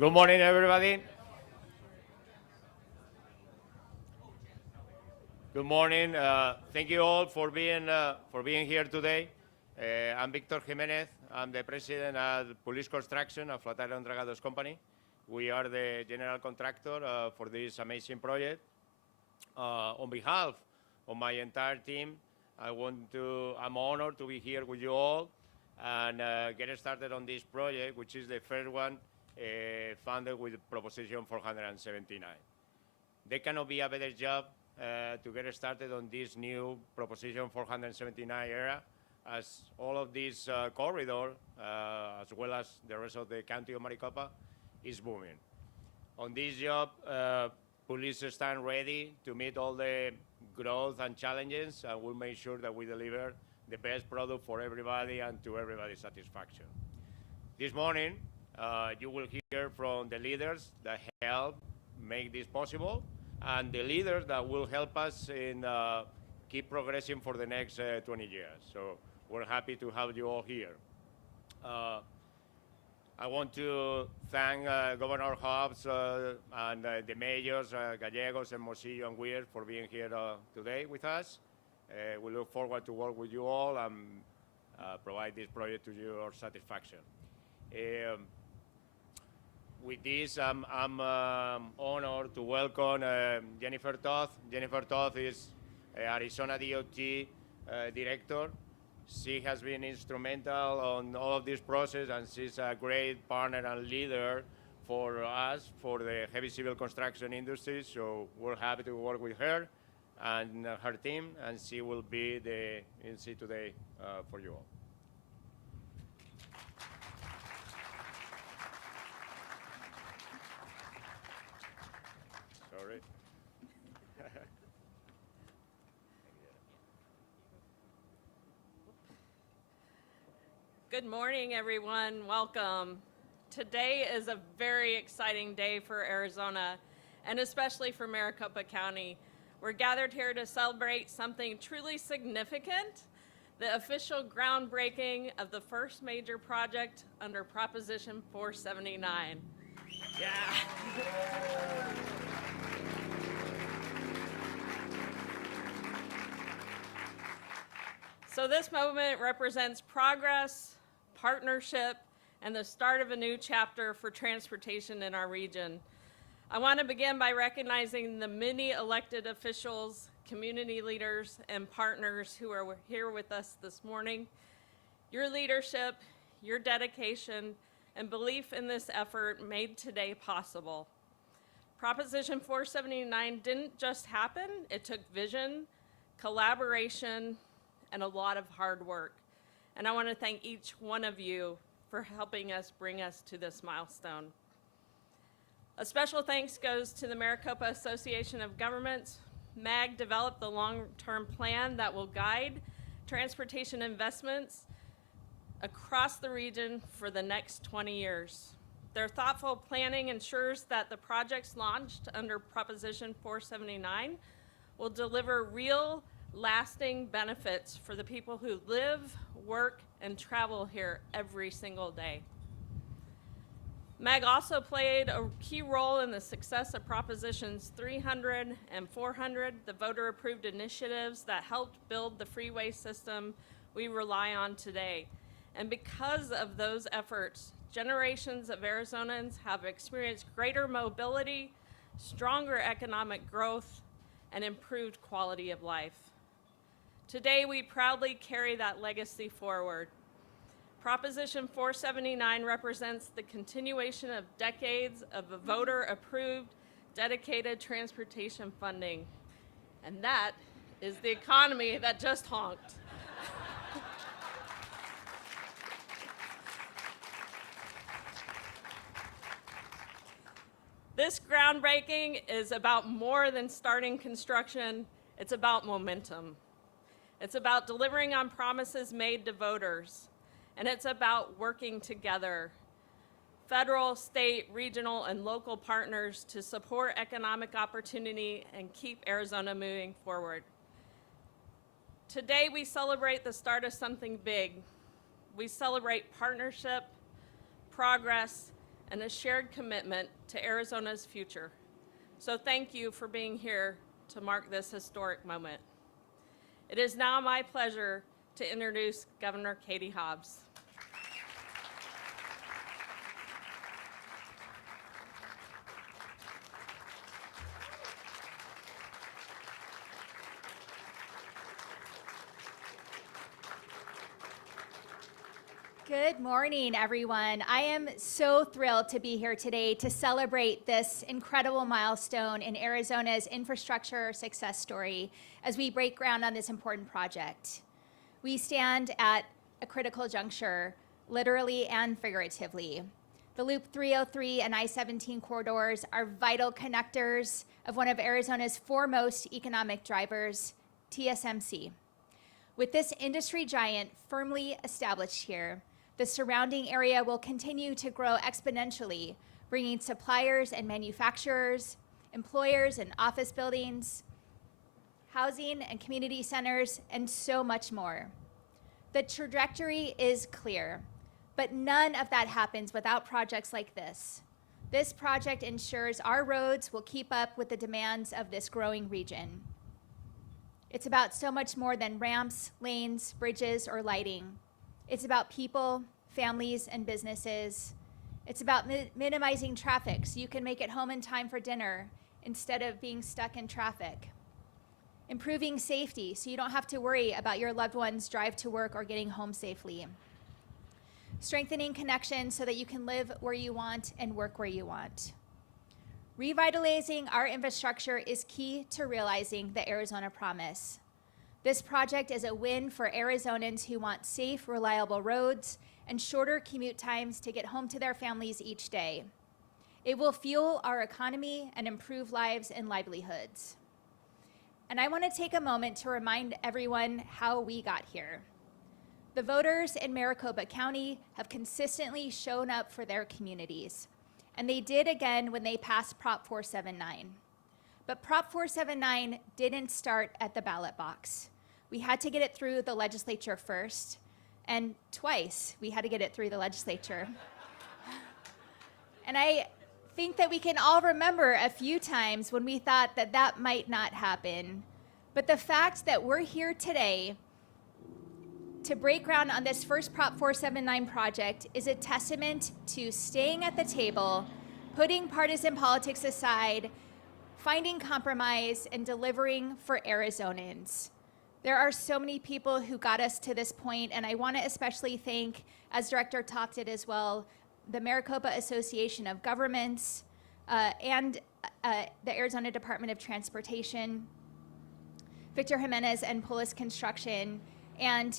Good morning, everybody. Good morning. Thank you all for being here today. I'm Victor Jimenez. I'm the president at Police Construction, a Flatiron Dragados company. We are the general contractor for this amazing project. On behalf of my entire team, I'm honored to be here with you all and get started on this project, which is the first one funded with Proposition 479. There cannot be a better job to get started on this new Proposition 479 era, as all of this corridor, as well as the rest of the county of Maricopa, is booming. On this job, police stand ready to meet all the growth and challenges, and we'll make sure that we deliver the best product for everybody and to everybody's satisfaction. This morning, you will hear from the leaders that help make this possible and the leaders that will help us in keep progressing for the next 20 years. So we're happy to have you all here. I want to thank Governor Hobbs and the mayors, Gallego and Mosillo and Weir, for being here today with us. We look forward to work with you all and provide this project to your satisfaction. With this, I'm honored to welcome Jennifer Toth. Jennifer Toth is Arizona DOT director. She has been instrumental on all of this process, and she's a great partner and leader for us, for the heavy civil construction industry. So we're happy to work with her and her team, and she will be the MC today for you all. Sorry. Good morning, everyone. Welcome. Today is a very exciting day for Arizona, and especially for Maricopa County. We're gathered here to celebrate something truly significant, the official groundbreaking of the first major project under Proposition 479. Yeah. So this moment represents progress, partnership, and the start of a new chapter for transportation in our region. I want to begin by recognizing the many elected officials, community leaders, and partners who are here with us this morning. Your leadership, your dedication, and belief in this effort made today possible. Proposition 479 didn't just happen. It took vision, collaboration, and a lot of hard work. And I want to thank each one of you for helping us bring us to this milestone. A special thanks goes to the Maricopa Association of Governments. MAG developed the long-term plan that will guide transportation investments across the region for the next 20 years. Their thoughtful planning ensures that the projects launched under Proposition 479 will deliver real, lasting benefits for the people who live, work, and travel here every single day. MAG also played a key role in the success of Propositions 300 and 400, the voter-approved initiatives that helped build the freeway system we rely on today. And because of those efforts, generations of Arizonans have experienced greater mobility, stronger economic growth, and improved quality of life. Today, we proudly carry that legacy forward. Proposition 479 represents the continuation of decades of voter-approved, dedicated transportation funding. And that is the economy that just honked. This groundbreaking is about more than starting construction. It's about momentum. It's about delivering on promises made to voters. And it's about working together, federal, state, regional, and local partners to support economic opportunity and keep Arizona moving forward. Today, we celebrate the start of something big. We celebrate partnership, progress, and a shared commitment to Arizona's future. So thank you for being here to mark this historic moment. It is now my pleasure to introduce Governor Katie Hobbs. Good morning, everyone. I am so thrilled to be here today to celebrate this incredible milestone in Arizona's infrastructure success story as we break ground on this important project. We stand at a critical juncture, literally and figuratively. The Loop 303 and I-17 corridors are vital connectors of one of Arizona's foremost economic drivers, TSMC. With this industry giant firmly established here, the surrounding area will continue to grow exponentially, bringing suppliers and manufacturers, employers and office buildings, housing and community centers, and so much more. The trajectory is clear, but none of that happens without projects like this. This project ensures our roads will keep up with the demands of this growing region. It's about so much more than ramps, lanes, bridges, or lighting. It's about people, families, and businesses. It's about minimizing traffic so you can make it home in time for dinner instead of being stuck in traffic. Improving safety so you don't have to worry about your loved one's drive to work or getting home safely. Strengthening connections so that you can live where you want and work where you want. Revitalizing our infrastructure is key to realizing the Arizona Promise. This project is a win for Arizonans who want safe, reliable roads and shorter commute times to get home to their families each day. It will fuel our economy and improve lives and livelihoods. And I want to take a moment to remind everyone how we got here. The voters in Maricopa County have consistently shown up for their communities, and they did again when they passed Prop 479. But Prop 479 didn't start at the ballot box. We had to get it through the legislature first, and twice we had to get it through the legislature. And I think that we can all remember a few times when we thought that that might not happen. But the fact that we're here today to break ground on this first Prop 479 project is a testament to staying at the table, putting partisan politics aside, finding compromise, and delivering for Arizonans. There are so many people who got us to this point, and I want to especially thank, as Director Toth did as well, the Maricopa Association of Governments and the Arizona Department of Transportation, Victor Jimenez and Polis Construction. And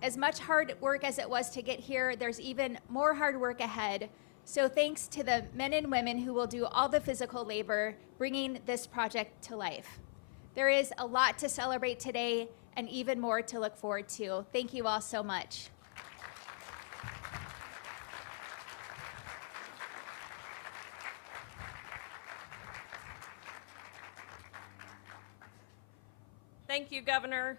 as much hard work as it was to get here, there's even more hard work ahead. So thanks to the men and women who will do all the physical labor, bringing this project to life. There is a lot to celebrate today and even more to look forward to. Thank you all so much. Thank you, Governor.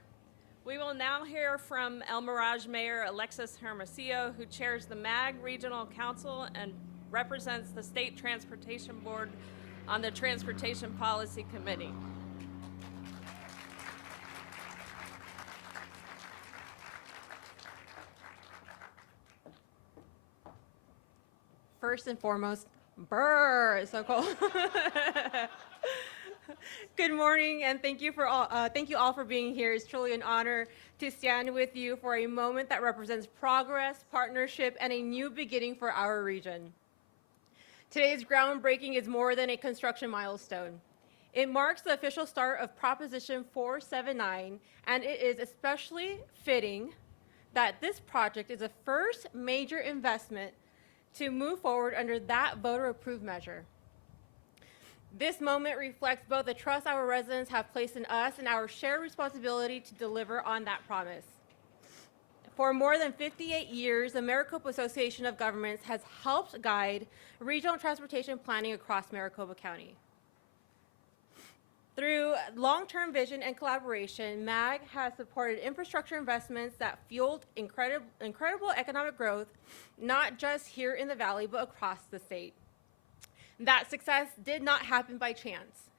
We will now hear from El Mirage Mayor Alexis Hermosillo, who chairs the MAG Regional Council and represents the State Transportation Board on the Transportation Policy Committee. First and foremost, brr, it's so cool. Good morning, and thank you all for being here. It's truly an honor to stand with you for a moment that represents progress, partnership, and a new beginning for our region. Today's groundbreaking is more than a construction milestone. It marks the official start of Proposition 479, and it is especially fitting that this project is the first major investment to move forward under that voter-approved measure. This moment reflects both the trust our residents have placed in us and our shared responsibility to deliver on that promise. For more than 58 years, the Maricopa Association of Governments has helped guide regional transportation planning across Maricopa County. Through long-term vision and collaboration, MAG has supported infrastructure investments that fueled incredible economic growth, not just here in the Valley, but across the state. That success did not happen by chance.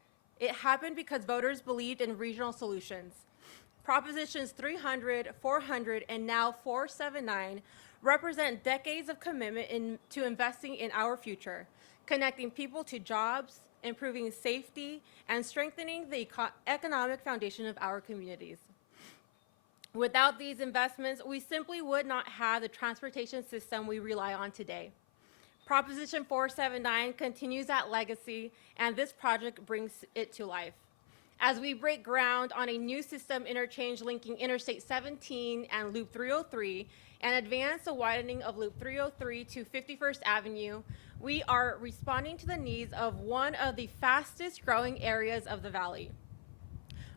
It happened because voters believed in regional solutions. Propositions 300, 400, and now 479 represent decades of commitment to investing in our future, connecting people to jobs, improving safety, and strengthening the economic foundation of our communities. Without these investments, we simply would not have the transportation system we rely on today. Proposition 479 continues that legacy, and this project brings it to life. As we break ground on a new system interchange linking Interstate 17 and Loop 303 and advance the widening of Loop 303 to 51st Avenue, we are responding to the needs of one of the fastest growing areas of the Valley.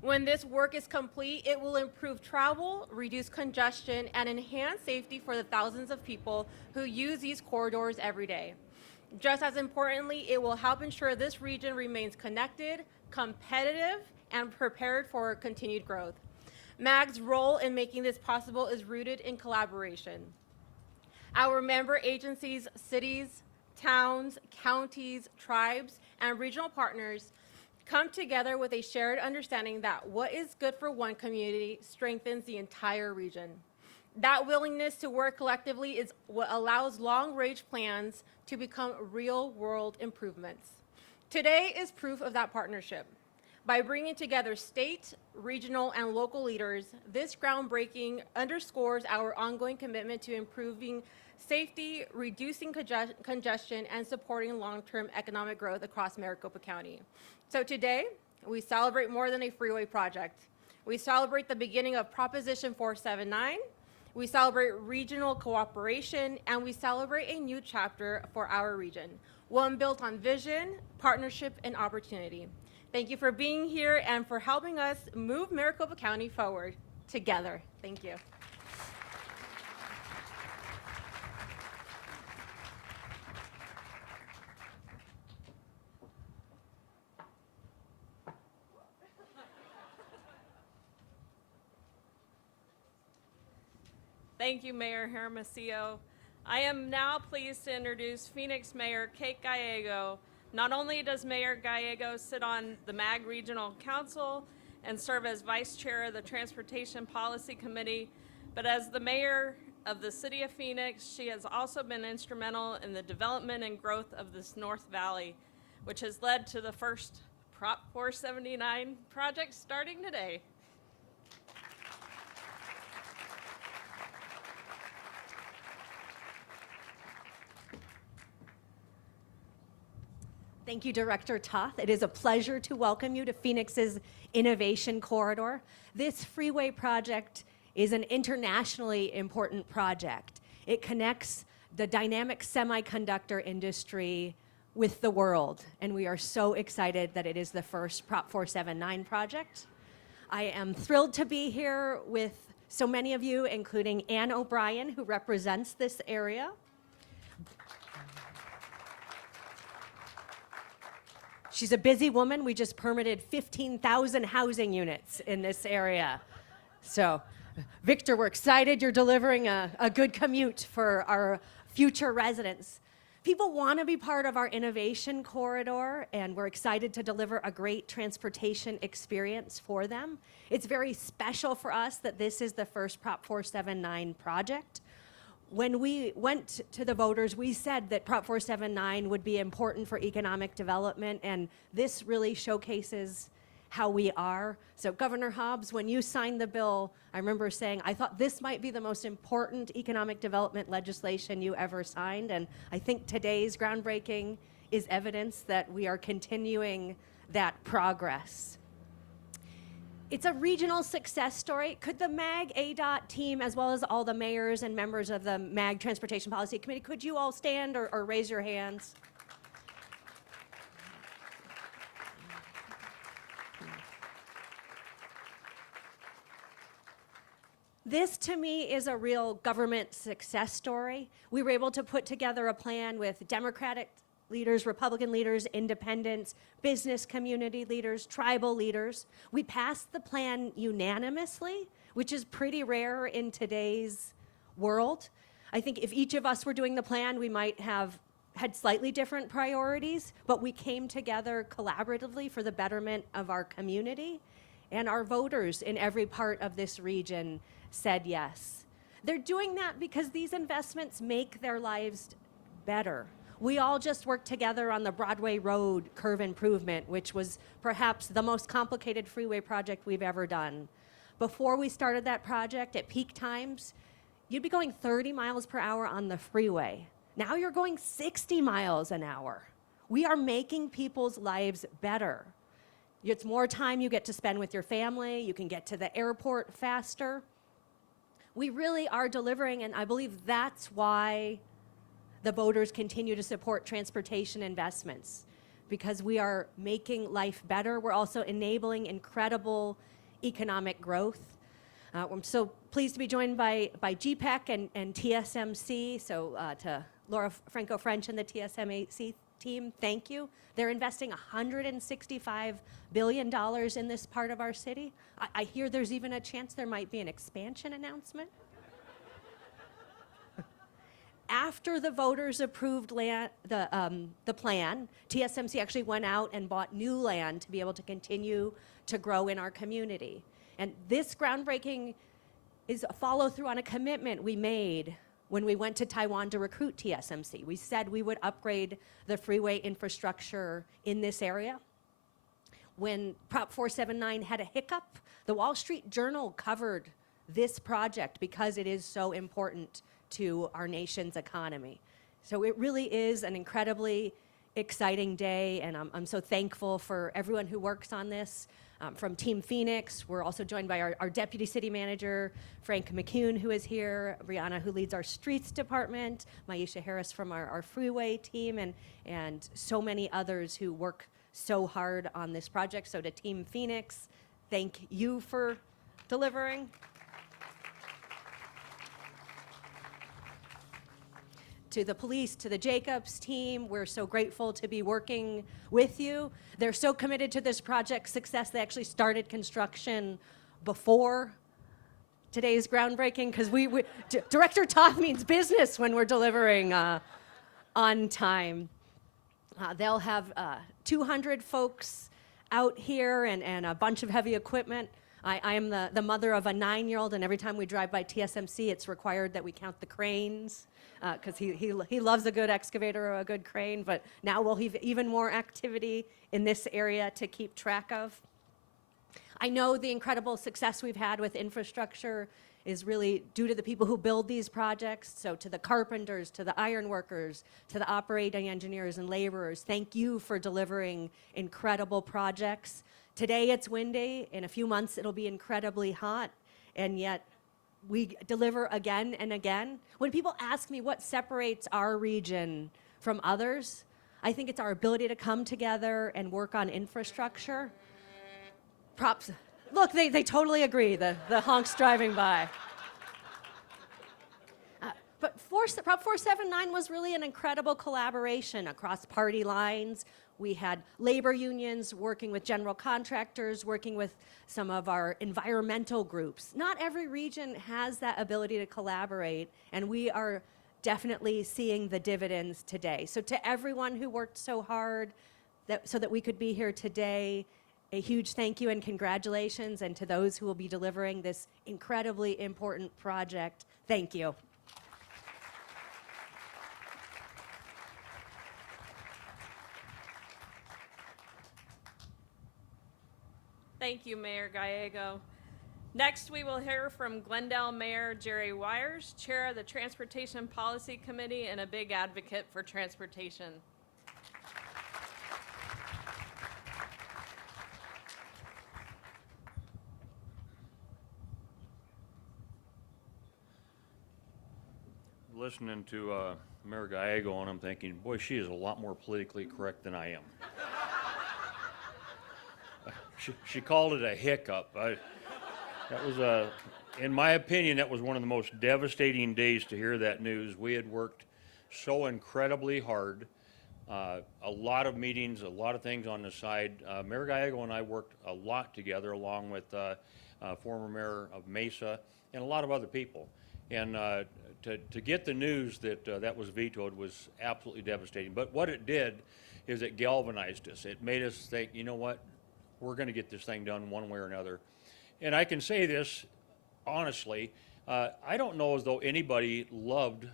When this work is complete, it will improve travel, reduce congestion, and enhance safety for the thousands of people who use these corridors every day. Just as importantly, it will help ensure this region remains connected, competitive, and prepared for continued growth. MAG's role in making this possible is rooted in collaboration. Our member agencies, cities, towns, counties, tribes, and regional partners come together with a shared understanding that what is good for one community strengthens the entire region. That willingness to work collectively is what allows long-range plans to become real-world improvements. Today is proof of that partnership. By bringing together state, regional, and local leaders, this groundbreaking underscores our ongoing commitment to improving safety, reducing congestion, and supporting long-term economic growth across Maricopa County. So today, we celebrate more than a freeway project. We celebrate the beginning of Proposition 479, we celebrate regional cooperation, and we celebrate a new chapter for our region, one built on vision, partnership, and opportunity. Thank you for being here and for helping us move Maricopa County forward together. Thank you. Thank you, Mayor Hermosillo. I am now pleased to introduce Phoenix Mayor Kate Gallego. Not only does Mayor Gallego sit on the MAG Regional Council and serve as Vice Chair of the Transportation Policy Committee, but as the Mayor of the City of Phoenix, she has also been instrumental in the development and growth of this North Valley, which has led to the first Prop 479 project starting today. Thank you, Director Toth. It is a pleasure to welcome you to Phoenix's Innovation Corridor. This freeway project is an internationally important project. It connects the dynamic semiconductor industry with the world, and we are so excited that it is the first Prop 479 project. I am thrilled to be here with so many of you, including Ann O'Brien, who represents this area. She's a busy woman. We just permitted 15,000 housing units in this area. So, Victor, we're excited you're delivering a good commute for our future residents. People want to be part of our innovation corridor, and we're excited to deliver a great transportation experience for them. It's very special for us that this is the first Prop 479 project. When we went to the voters, we said that Prop 479 would be important for economic development, and this really showcases how we are. So Governor Hobbs, when you signed the bill, I remember saying, I thought this might be the most important economic development legislation you ever signed, and I think today's groundbreaking is evidence that we are continuing that progress. It's a regional success story. Could the MAG ADOT team, as well as all the mayors and members of the MAG Transportation Policy Committee, could you all stand or raise your hands? This, to me, is a real government success story. We were able to put together a plan with Democratic leaders, Republican leaders, independents, business community leaders, tribal leaders. We passed the plan unanimously, which is pretty rare in today's world. I think if each of us were doing the plan, we might have had slightly different priorities, but we came together collaboratively for the betterment of our community, and our voters in every part of this region said yes. They're doing that because these investments make their lives better. We all just worked together on the Broadway Road curve improvement, which was perhaps the most complicated freeway project we've ever done. Before we started that project, at peak times, you'd be going 30 miles per hour on the freeway. Now you're going 60 miles an hour. We are making people's lives better. It's more time you get to spend with your family. You can get to the airport faster. We really are delivering, and I believe that's why the voters continue to support transportation investments, because we are making life better. We're also enabling incredible economic growth. I'm so pleased to be joined by GPEC and TSMC. So to Laura Franco-French and the TSMC team, thank you. They're investing $165 billion in this part of our city. I hear there's even a chance there might be an expansion announcement. After the voters approved the plan, TSMC actually went out and bought new land to be able to continue to grow in our community. And this groundbreaking is a follow-through on a commitment we made when we went to Taiwan to recruit TSMC. We said we would upgrade the freeway infrastructure in this area. When Prop 479 had a hiccup, the Wall Street Journal covered this project because it is so important to our nation's economy. So it really is an incredibly exciting day, and I'm so thankful for everyone who works on this. From Team Phoenix, we're also joined by our Deputy City Manager, Frank McCune, who is here, Brianna, who leads our Streets Department, Maisha Harris from our Freeway team, and so many others who work so hard on this project. So to Team Phoenix, thank you for delivering. To the police, to the Jacobs team, we're so grateful to be working with you. They're so committed to this project's success, they actually started construction before today's groundbreaking, because Director Toth means business when we're delivering on time. They'll have 200 folks out here and a bunch of heavy equipment. I am the mother of a 9-year-old, and every time we drive by TSMC, it's required that we count the cranes, because he loves a good excavator or a good crane, but now we'll have even more activity in this area to keep track of. I know the incredible success we've had with infrastructure is really due to the people who build these projects. So to the carpenters, to the iron workers, to the operating engineers and laborers, thank you for delivering incredible projects. Today it's windy. In a few months it'll be incredibly hot, and yet we deliver again and again. When people ask me what separates our region from others, I think it's our ability to come together and work on infrastructure. Props. Look, they totally agree, the honks driving by. But Prop 479 was really an incredible collaboration across party lines. We had labor unions working with general contractors, working with some of our environmental groups. Not every region has that ability to collaborate, and we are definitely seeing the dividends today. So to everyone who worked so hard so that we could be here today, a huge thank you and congratulations, and to those who will be delivering this incredibly important project, thank you. Thank you, Mayor Gallego. Next, we will hear from Glendale Mayor Jerry Wires, Chair of the Transportation Policy Committee and a big advocate for transportation. Listening to Mayor Gallego, and I'm thinking, boy, she is a lot more politically correct than I am. She called it a hiccup. That was in my opinion, that was one of the most devastating days to hear that news. We had worked so incredibly hard A lot of meetings, a lot of things on the side. Mayor Gallego and I worked a lot together, along with former mayor of Mesa and a lot of other people. And to get the news that that was vetoed was absolutely devastating. But what it did is it galvanized us. It made us think, you know what, we're going to get this thing done one way or another. And I can say this honestly, I don't know as though anybody loved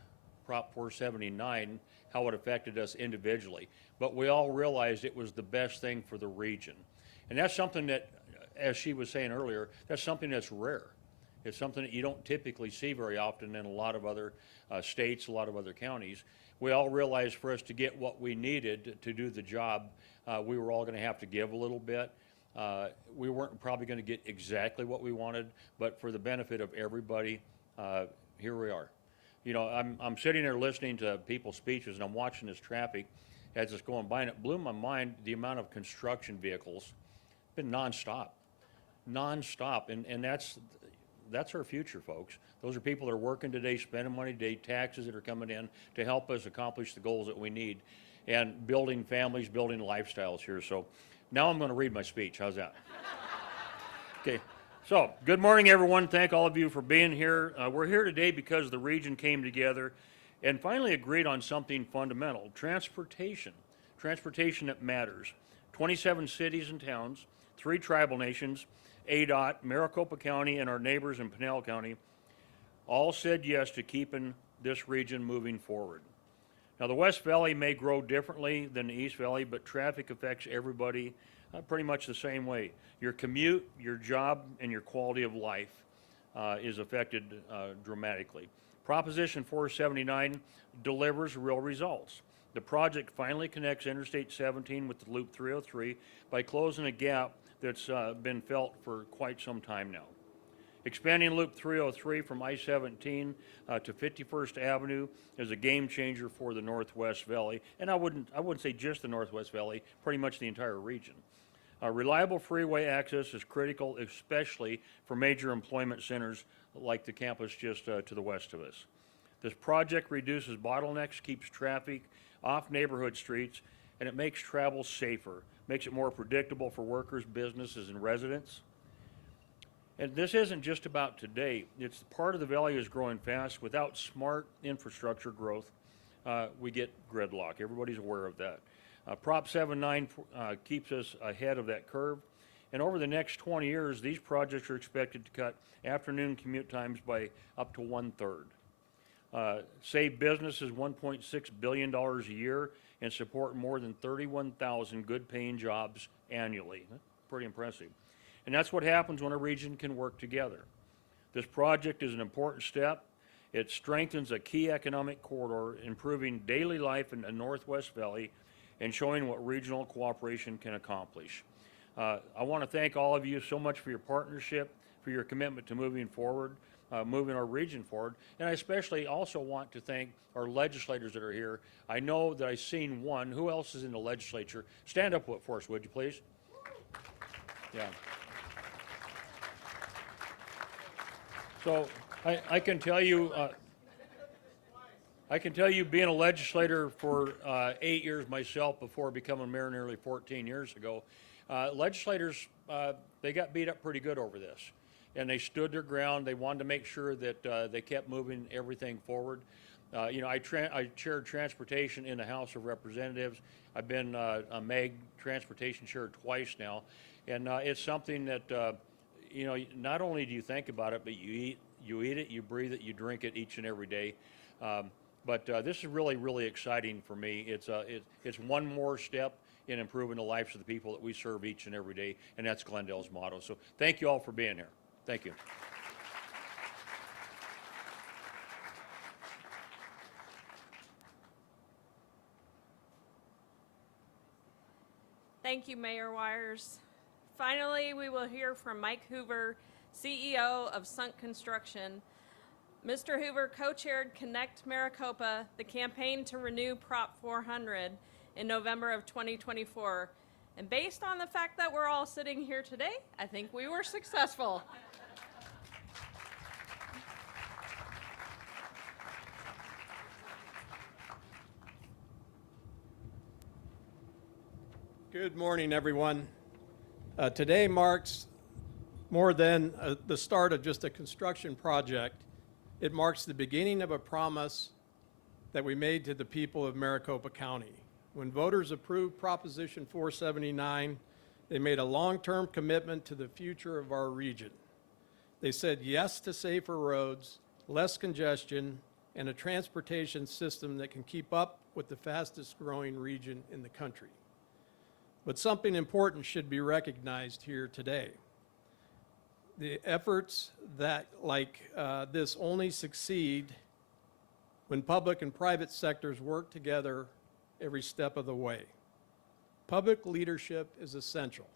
Prop 479, how it affected us individually, but we all realized it was the best thing for the region. And that's something that, as she was saying earlier, that's something that's rare. It's something that you don't typically see very often in a lot of other states, a lot of other counties. We all realized for us to get what we needed to do the job, we were all going to have to give a little bit. We weren't probably going to get exactly what we wanted, but for the benefit of everybody, here we are. You know, I'm sitting there listening to people's speeches, and I'm watching this traffic as it's going by, and it blew my mind the amount of construction vehicles. Been nonstop, and that's our future, folks. Those are people that are working today, spending money today, taxes that are coming in to help us accomplish the goals that we need, and building families, building lifestyles here. So now I'm going to read my speech. How's that? Okay. So, good morning, everyone. Thank all of you for being here. We're here today because the region came together and finally agreed on something fundamental: transportation. Transportation that matters. 27 cities and towns, 3 tribal nations, ADOT, Maricopa County, and our neighbors in Pinal County all said yes to keeping this region moving forward. Now, the West Valley may grow differently than the East Valley, but traffic affects everybody pretty much the same way. Your commute, your job, and your quality of life is affected dramatically. Proposition 479 delivers real results. The project finally connects Interstate 17 with the Loop 303 by closing a gap that's been felt for quite some time now. Expanding Loop 303 from I-17 to 51st Avenue is a game changer for the Northwest Valley, and I wouldn't say just the Northwest Valley, pretty much the entire region. Reliable freeway access is critical, especially for major employment centers like the campus just to the west of us. This project reduces bottlenecks, keeps traffic off neighborhood streets, and it makes travel safer, makes it more predictable for workers, businesses, and residents. And this isn't just about today. It's part of the valley is growing fast. Without smart infrastructure growth, we get gridlock. Everybody's aware of that. Prop 79 keeps us ahead of that curve. And over the next 20 years, these projects are expected to cut afternoon commute times by up to 1/3. Save businesses $1.6 billion a year and support more than 31,000 good-paying jobs annually. Pretty impressive. And that's what happens when a region can work together. This project is an important step. It strengthens a key economic corridor, improving daily life in the Northwest Valley and showing what regional cooperation can accomplish. I want to thank all of you so much for your partnership, for your commitment to moving forward, moving our region forward. And I especially also want to thank our legislators that are here. I know that I've seen one. Who else is in the legislature? Stand up for us, would you please? Yeah. So I can tell you, being a legislator for 8 years myself before becoming mayor nearly 14 years ago, legislators, they got beat up pretty good over this. And they stood their ground. They wanted to make sure that they kept moving everything forward. You know, I chaired transportation in the House of Representatives. I've been a MAG transportation chair twice now. And it's something that, you know, not only do you think about it, but you eat it, you breathe it, you drink it each and every day. But this is really, really exciting for me. It's one more step in improving the lives of the people that we serve each and every day, and that's Glendale's motto. So thank you all for being here. Thank you. Thank you, Mayor Wires. Finally, we will hear from Mike Hoover, CEO of Sunk Construction. Mr. Hoover co-chaired Connect Maricopa, the campaign to renew Prop 400 in November of 2024. And based on the fact that we're all sitting here today, I think we were successful. Good morning, everyone. Today marks more than the start of just a construction project. It marks the beginning of a promise that we made to the people of Maricopa County. When voters approved Proposition 479, they made a long-term commitment to the future of our region. They said yes to safer roads, less congestion, and a transportation system that can keep up with the fastest growing region in the country. But something important should be recognized here today. The efforts that like this only succeed when public and private sectors work together every step of the way. Public leadership is essential.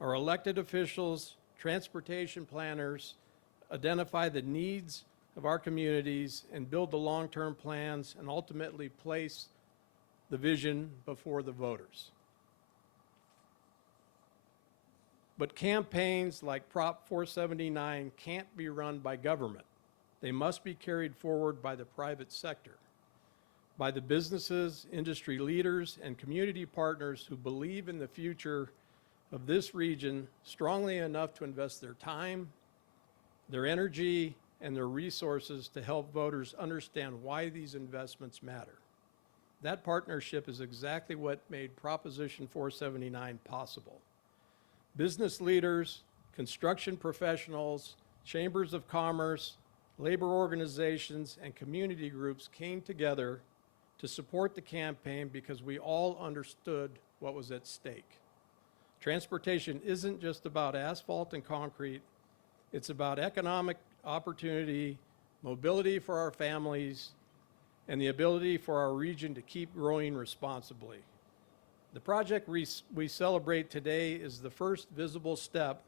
Our elected officials, transportation planners, identify the needs of our communities and build the long-term plans and ultimately place the vision before the voters. But campaigns like Prop 479 can't be run by government. They must be carried forward by the private sector, by the businesses, industry leaders, and community partners who believe in the future of this region strongly enough to invest their time, their energy, and their resources to help voters understand why these investments matter. That partnership is exactly what made Proposition 479 possible. Business leaders, construction professionals, chambers of commerce, labor organizations, and community groups came together to support the campaign because we all understood what was at stake. Transportation isn't just about asphalt and concrete, it's about economic opportunity, mobility for our families, and the ability for our region to keep growing responsibly. The project we celebrate today is the first visible step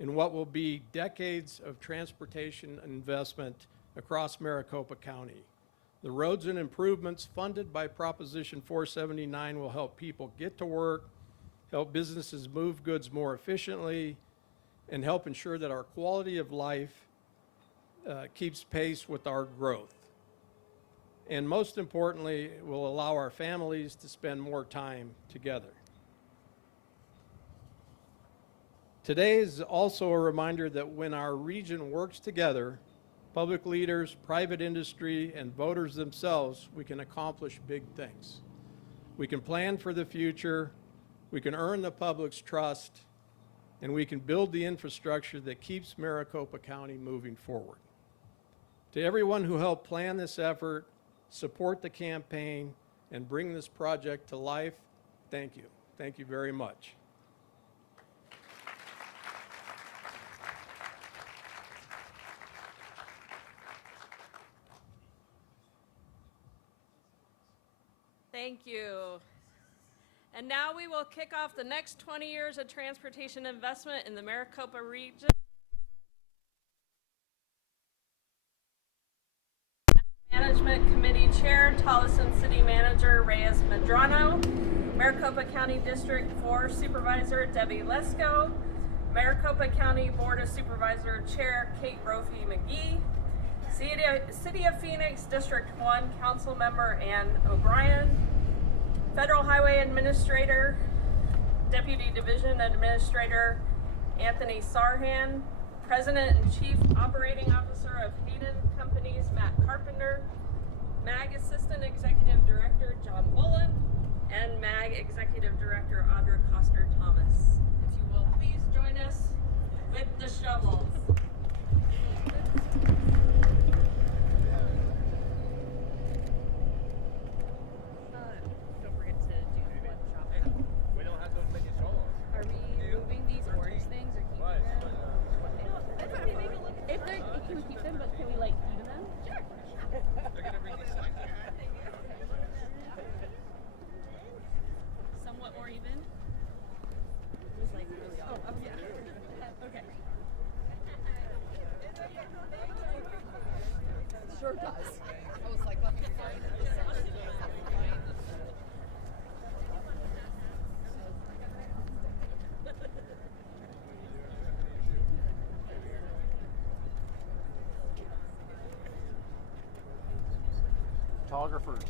in what will be decades of transportation investment across Maricopa County. The roads and improvements funded by Proposition 479 will help people get to work, help businesses move goods more efficiently, and help ensure that our quality of life keeps pace with our growth. And most importantly, it will allow our families to spend more time together. Today is also a reminder that when our region works together, public leaders, private industry, and voters themselves, we can accomplish big things. We can plan for the future, we can earn the public's trust, and we can build the infrastructure that keeps Maricopa County moving forward. To everyone who helped plan this effort, support the campaign, and bring this project to life, thank you. Thank you very much. Thank you. And now we will kick off the next 20 years of transportation investment in the Maricopa region. Management Committee Chair, Tolleson City Manager Reyes Medrano, Maricopa County District 4 Supervisor Debbie Lesko, Maricopa County Board of Supervisor Chair Kate Brophy McGee, City of Phoenix District 1 Council Member Ann O'Brien, Federal Highway Administrator, Deputy Division Administrator Anthony Sarhan, President and Chief Operating Officer of Hayden Companies, Matt Carpenter, MAG Assistant Executive Director John Bullen, and MAG Executive Director Audra Coster-Thomas. If you will please join us with the shovels. Don't forget to do the blood shop. We don't have those many solos. Are we moving these orange things or keeping them? If they're, can we keep them, but can we like even them? Sure. They're gonna bring these signs here. Somewhat more even. It was like really off. Oh, yeah. Okay. Sure does. I was like, let me find it. Photographers.